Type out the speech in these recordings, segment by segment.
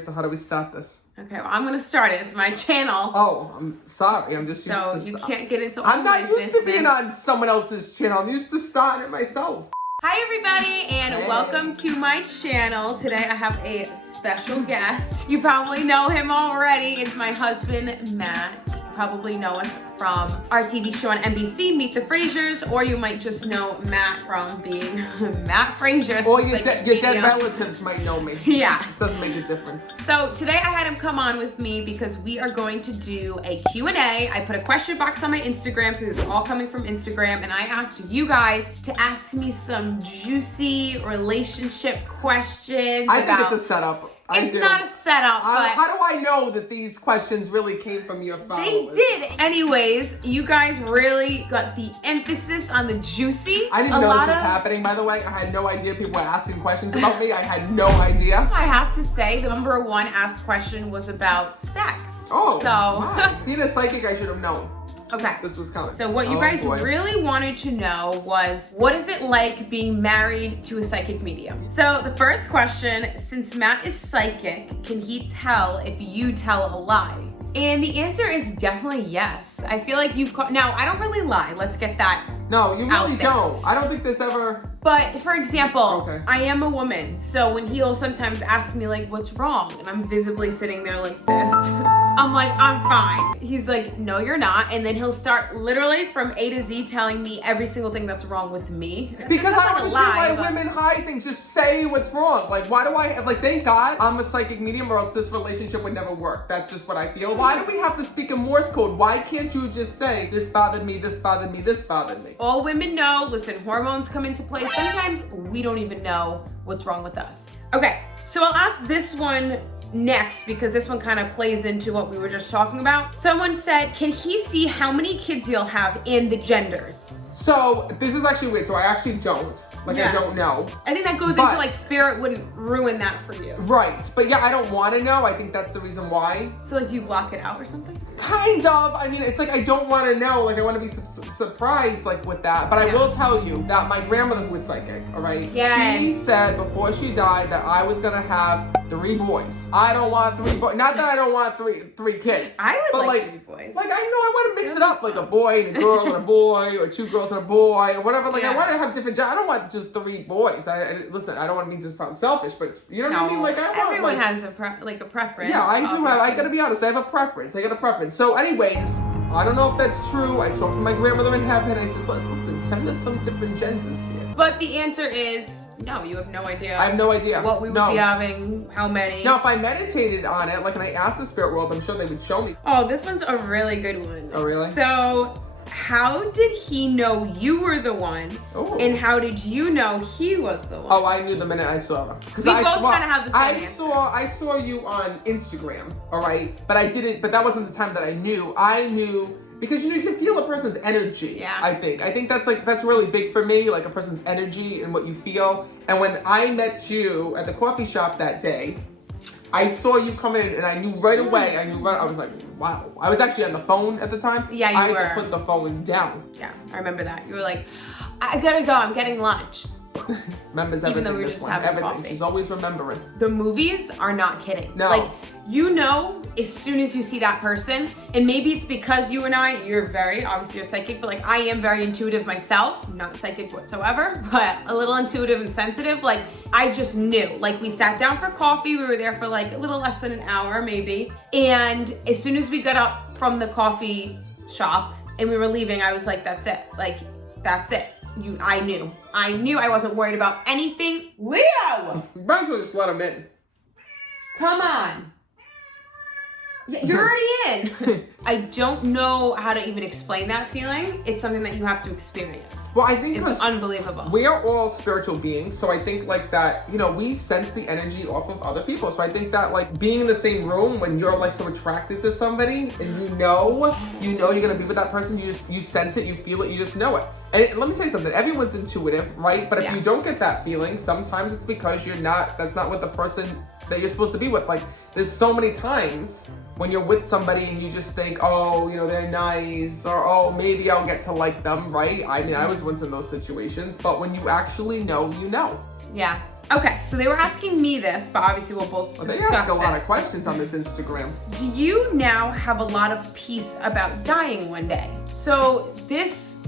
So how do we start this? Okay, well, I'm gonna start it. It's my channel. Oh, I'm sorry. I'm just so used to... you can't get into all I'm not my used business. to being on someone else's channel. I'm used to starting it myself. Hi everybody, and Hey. Welcome to my channel. Today I have a special guest. You probably know him already. It's my husband, Matt. You probably know us from our TV show on NBC, Meet the Frasers, or you might just know Matt from being Matt Fraser. Or your dead relatives might know me. Yeah. It doesn't make a difference. So today I had him come on with me because we are going to do a Q&A. I put a question box on my Instagram, so these are all coming from Instagram, and I asked you guys to ask me some juicy relationship questions. I think it's a setup. It's not a setup, but how do I know that these questions really came from your followers? they did. Anyways, you guys really got the emphasis on the juicy. I didn't know this was happening, by the way. I had no idea people were asking questions about me. I had no idea. I have to say, the number one asked question was about sex. Oh, so wow. Being a psychic, I should have known. Okay. This was coming. So what you guys really wanted to know was, what is it like being married to a psychic medium? So the first question, since Matt is psychic, can he tell if you tell a lie? And the answer is definitely yes. I feel like you've now, I don't really lie. Let's get that. No, you really out there. don't. I don't think there's ever... But for example, Okay. I am a woman. So when he'll sometimes ask me like, what's wrong? And I'm visibly sitting there like this. I'm like, I'm fine. He's like, no, you're not. And then he'll start literally from A to Z telling me every single thing that's wrong with me. Because I That's don't not a understand why lie, women hide things. Just say what's wrong. Like, why do I, like, thank God I'm a psychic medium or else this relationship would never work. That's just what I feel. Why do we have to speak in Morse code? Why can't you just say, this bothered me, this bothered me, this bothered me? All women know, listen, hormones come into play. Sometimes we don't even know what's wrong with us. Okay, so I'll ask this one next because this one kind of plays into what we were just talking about. Someone said, can he see how many kids you'll have and the genders? So, this is actually weird. So, I actually don't. Like, Yeah. I don't know. I think that goes into like spirit wouldn't ruin that for you. Right. But yeah, I don't want to know. I think that's the reason why. So like, do you block it out or something? Kind of. I mean, it's like I don't want to know. Like, I want to be surprised, like, with that. But I will tell you that my grandmother, who was psychic, all right? Yes. She said before she died that I was going to have 3 boys. I don't want 3 boys. Not that I don't want three kids. I would but like 3 boys. Like, I know I want to mix it up. Like, a boy and a girl and a boy, or 2 girls and a boy, or whatever. Like, I want to have different jobs. I don't want just 3 boys. Listen, I don't want to sound selfish, but you know what I mean? Like, I want, everyone like, has a preference. yeah, I do have. I obviously. gotta be honest. I have a preference. I got a preference. So, anyways, I don't know if that's true. I talked to my grandmother in heaven. I says, listen, send us some different genders here. But the answer is no. You have no idea. I have no idea what we would be having, how many. Now, if I meditated on it, like, and I asked the spirit world, I'm sure they would show me. Oh, this one's a really good one. Oh, really? So, how did he know you were the one? Oh. And how did you know he was the one? Oh, I knew the minute I saw her. Because We both kind of have the same answer. I saw you on Instagram, all right? But I didn't, but that wasn't the time that I knew. I knew, because, you know, you can feel a person's energy, Yeah. I think that's really big for me, like a person's energy and what you feel. And when I met you at the coffee shop that day, I saw you come in and I knew right away, I was like, wow. I was actually on the phone at the time. Yeah, you I were. had to put the phone down. Yeah, I remember that. You were like, I gotta go, I'm getting lunch. Remembers Even everything. though we were this just one. having Everything. coffee. She's always remembering. The movies are not kidding. No. Like, you know, as soon as you see that person, and maybe it's because you and you're obviously you're psychic, but like I am very intuitive myself, not psychic whatsoever, but a little intuitive and sensitive. Like, I just knew. Like, we sat down for coffee, we were there for like a little less than an hour maybe, and as soon as we got up from the coffee shop and we were leaving, I was like, that's it. Like, that's it. I knew I wasn't worried about anything. Leo! You might as well just let him in. Come on. Yeah, you're already in. I don't know how to even explain that feeling. It's something that you have to experience. Well, I think It's unbelievable. we are all spiritual beings, so I think like that, you know, we sense the energy off of other people. So I think that like being in the same room when you're like so attracted to somebody and you know you're gonna be with that person, you sense it, you feel it, you just know it. And let me say something, everyone's intuitive, right? But if you don't get that feeling, sometimes it's because that's not what the person that you're supposed to be with. Like, there's so many times when you're with somebody and you just think, oh, you know, they're nice, or oh, maybe I'll get to like them, right? I mean, I was once in those situations, but when you actually know, you know. Yeah. Okay, so they were asking me this, but obviously we'll both Well, they discuss ask a lot it. of questions on this Instagram. Do you now have a lot of peace about dying one day? So this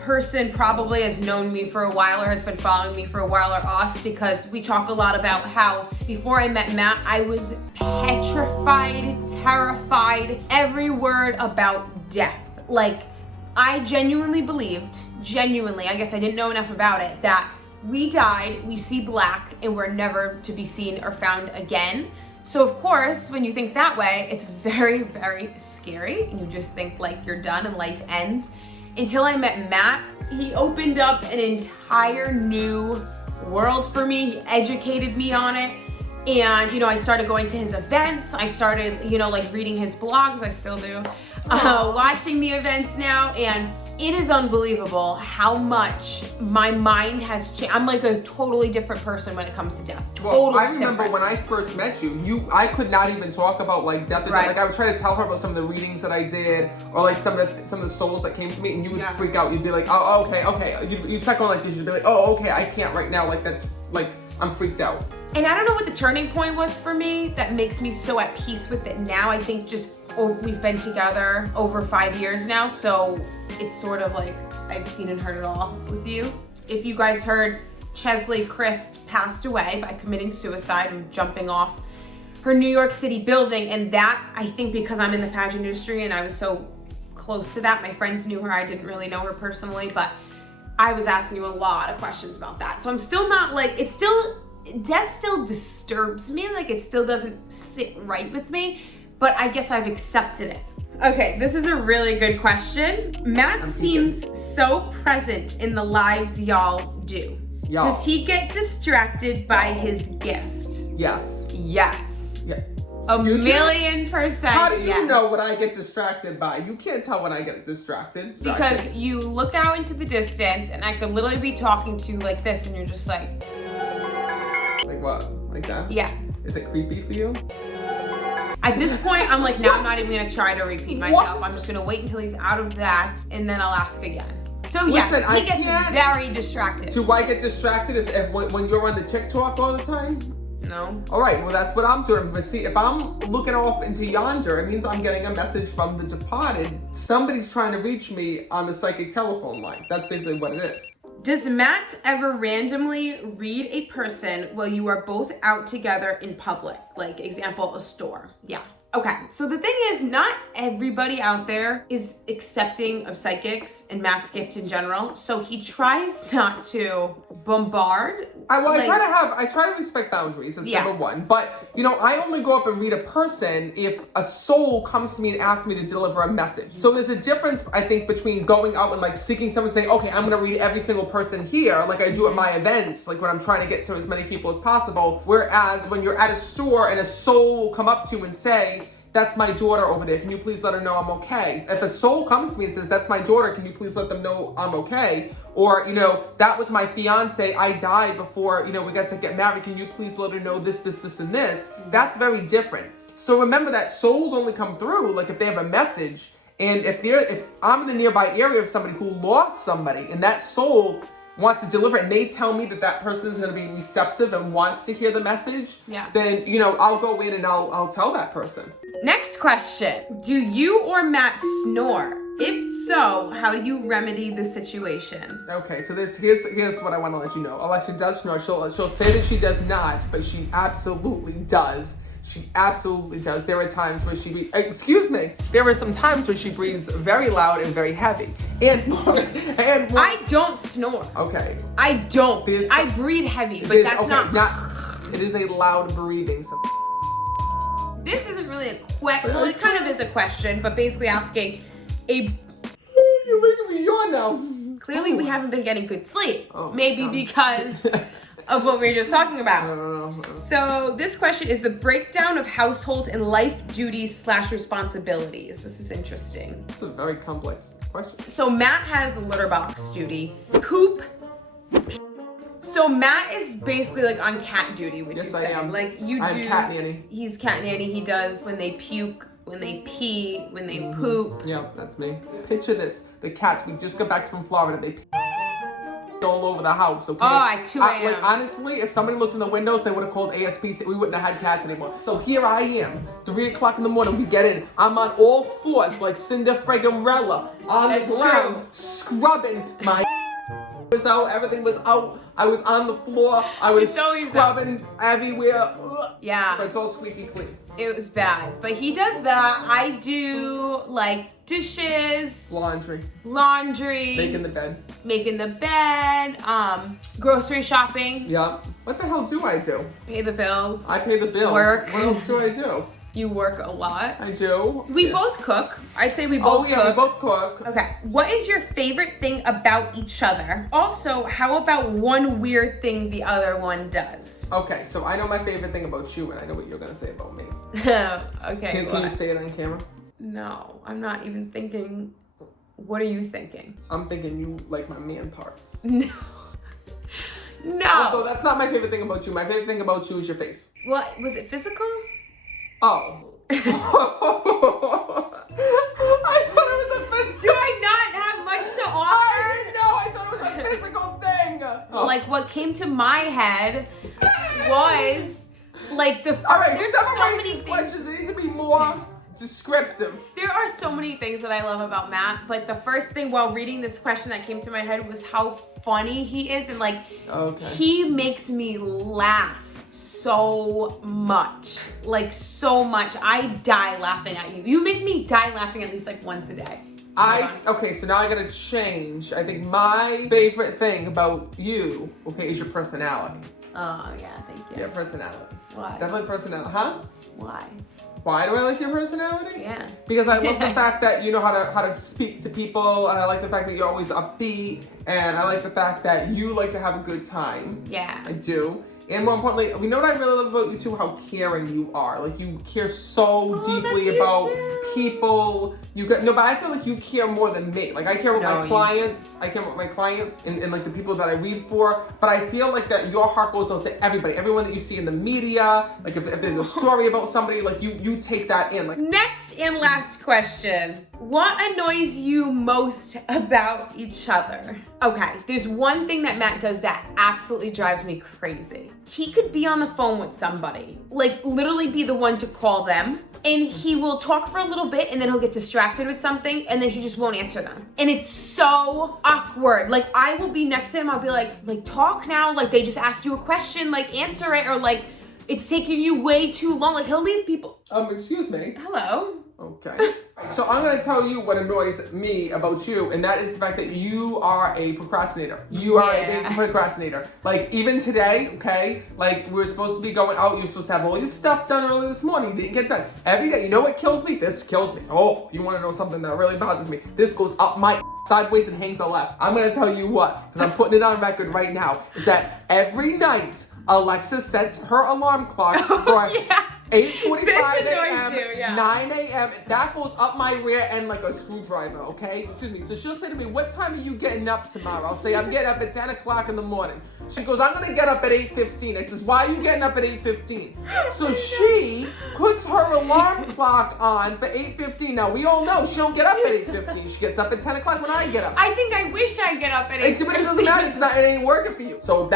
person probably has known me for a while or has been following me for a while, or us, because we talk a lot about how before I met Matt, I was petrified, terrified, every word about death. Like, I genuinely believed, I guess I didn't know enough about it, that we died, we see black, and we're never to be seen or found again. So of course, when you think that way, it's very, very scary, and you just think like you're done and life ends. Until I met Matt, he opened up an entire new world for me. He educated me on it. And, I started going to his events. I started, like reading his blogs. I still do. Watching the events now. And it is unbelievable how much my mind has changed. I'm like a totally different person when it comes to death. Well, I remember when I first met you, I could not even talk about like death. Right. Like I would try to tell her about some of the readings that I did, or like some of the souls that came to me, and you would freak out. You'd be like, oh, okay. You'd start going like this. You'd be like, oh, okay, I can't right now. Like that's like I'm freaked out. And I don't know what the turning point was for me that makes me so at peace with it now. I think just we've been together over 5 years now, so it's sort of like I've seen and heard it all with you. If you guys heard, Chesley Christ passed away by committing suicide and jumping off her New York City building. And that, I think because I'm in the pageant industry and I was so close to that, my friends knew her, I didn't really know her personally, but I was asking you a lot of questions about that. So I'm still not like, death still disturbs me, like it still doesn't sit right with me, but I guess I've accepted it. Okay, this is a really good question. Matt seems so present in the lives y'all do. Does he get distracted by his gift? Yes. Yes. Yeah. A million%. How do you yes. know what I get distracted by? You can't tell when I get distracted. Because you look out into the distance and I could literally be talking to you like this and you're just like... Like what? Like that? Yeah. Is it creepy for you? At this point, I'm like, now I'm not even gonna try to repeat myself. I'm just gonna wait until he's out of that and then I'll ask again. So yes, Listen, he gets very distracted. Do I get distracted if when you're on the TikTok all the time? No. All right, well that's what I'm doing. But see, if I'm looking off into yonder, it means I'm getting a message from the departed. Somebody's trying to reach me on the psychic telephone line. That's basically what it is. Does Matt ever randomly read a person while you are both out together in public? Like example, a store. Yeah. Okay, so the thing is, not everybody out there is accepting of psychics and Matt's gift in general. So he tries not to bombard. I try to respect boundaries. That's number one. But I only go up and read a person if a soul comes to me and asks me to deliver a message. So there's a difference, I think, between going out and like seeking someone, saying, okay, I'm gonna read every single person here, like I do at my events, like when I'm trying to get to as many people as possible. Whereas when you're at a store and a soul will come up to you and say, that's my daughter over there. Can you please let her know I'm okay? If a soul comes to me and says, that's my daughter, can you please let them know I'm okay? Or, that was my fiance, I died before, we got to get married. Can you please let her know this, and this? That's very different. So remember that souls only come through, like if they have a message. And if I'm in the nearby area of somebody who lost somebody and that soul wants to deliver it, and they tell me that person is going to be receptive and wants to hear the message, then, I'll go in and I'll tell that person. Next question. Do you or Matt snore? If so, how do you remedy the situation? Okay, so here's what I want to let you know. Alexa does snore. She'll say that she does not, but she absolutely does. She absolutely does. There are times where there are some times where she breathes very loud and very heavy. I don't snore. Okay. I don't. I breathe heavy, but that's not. It is a loud breathing. So. This isn't really a question. Well, it kind of is a question, but basically asking You're making me yawn now. Clearly, we haven't been getting good sleep. Maybe because of what we were just talking about. So this question is the breakdown of household and life duties / responsibilities. This is interesting. It's a very complex question. So Matt has litter box duty, poop. So Matt is basically like on cat duty, would you say? Yes, I am. Like you do. I'm cat nanny. He's cat nanny. He does when they puke, when they pee, when they poop. Yeah, that's me. Picture this. The cats, we just got back from Florida. They pee. all over the house, okay? Oh, at 2 a.m. Like, honestly, if somebody looked in the windows, they would have called ASPC. We wouldn't have had cats anymore. So here I am, 3 o'clock in the morning, we get in. I'm on all fours like Cinder Fregarella on the ground, scrubbing my was out, everything was out. I was on the floor. I was scrubbing everywhere. Ugh. Yeah. But it's all squeaky clean. It was bad. But he does that. I do like dishes, Laundry. Making the bed, grocery shopping. Yeah. What the hell do I do? Pay the bills. I pay the bills. Work. What else do I do? You work a lot. I do. We both cook. I'd say we both cook. We both cook. Okay. What is your favorite thing about each other? Also, how about one weird thing the other one does? Okay, so I know my favorite thing about you, and I know what you're gonna say about me. Okay. Can you say it on camera? No, I'm not even thinking. What are you thinking? I'm thinking you like my man parts. No. Although that's not my favorite thing about you. My favorite thing about you is your face. What? Was it physical? Oh. I thought it was a physical. Do I not have much to offer? I didn't know. I thought it was a physical thing. Oh. Like what came to my head was like the. All right, there's so many things. Questions. They need to be more descriptive. There are so many things that I love about Matt, but the first thing while reading this question that came to my head was how funny he is, and like he makes me laugh so much. I die laughing at you. You make me die laughing at least like once a day. Okay, so now I gotta change. I think my favorite thing about you, is your personality. Oh yeah, thank you. Yeah, personality. Why? Definitely personality. Huh? Why? Why do I like your personality? Yeah. Because I love the fact that you know how to speak to people, and I like the fact that you're always upbeat, and I like the fact that you like to have a good time. Yeah. I do. And more importantly, we know what I really love about you too, how caring you are. Like you care so deeply about people. But I feel like you care more than me. Like I care about my clients. I care about my clients and like the people that I read for. But I feel like that your heart goes out to everybody. Everyone that you see in the media. Like if there's a story about somebody, like you take that in. Like next and last question. What annoys you most about each other? Okay, there's one thing that Matt does that absolutely drives me crazy. He could be on the phone with somebody, like literally be the one to call them, and he will talk for a little bit and then he'll get distracted with something and then he just won't answer them. And it's so awkward. Like I will be next to him, I'll be like talk now, like they just asked you a question, like answer it, or like it's taking you way too long. Like he'll leave people. Excuse me. Hello. Okay. So I'm going to tell you what annoys me about you, and that is the fact that you are a procrastinator. You are a big procrastinator. Like, even today, okay, like, we were supposed to be going out. You were supposed to have all your stuff done early this morning. You didn't get done. Every day, you know what kills me? This kills me. Oh, you want to know something that really bothers me? This goes up my sideways and hangs to the left. I'm going to tell you what, because I'm putting it on record right now, is that every night, Alexa sets her alarm clock for 8:45 a.m., 9 a.m. That goes up my rear end like a screwdriver, okay? Excuse me. So she'll say to me, what time are you getting up tomorrow? I'll say, I'm getting up at 10 o'clock in the morning. She goes, I'm going to get up at 8:15. I says, why are you getting up at 8:15? So she puts her alarm clock on for 8:15. Now, we all know she don't get up at 8:15. She gets up at 10 o'clock when I get up. I think I wish I get up at 8:15. But it doesn't matter. It ain't working for you. So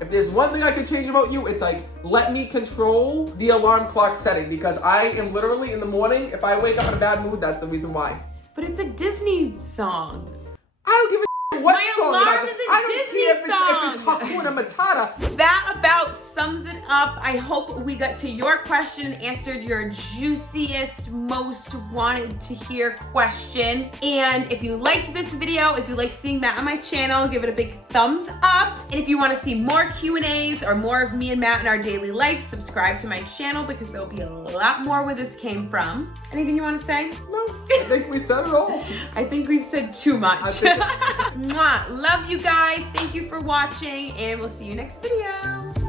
if there's one thing I could change about you, it's like, let me control the alarm clock setting, because I am literally in the morning, if I wake up in a bad mood, that's the reason why. But it's a Disney song. I don't give a what My song alarm is a Disney song. If it's Hakuna Matata. That about sums it up. I hope we got to your question and answered your juiciest, most wanted to hear question. And if you liked this video, if you like seeing Matt on my channel, give it a big thumbs up. And if you want to see more Q&As or more of me and Matt in our daily life, subscribe to my channel, because there'll be a lot more where this came from. Anything you want to say? No, I think we said it all. I think we've said too much. Mwah. Love you guys. Thank you for watching, and we'll see you next video.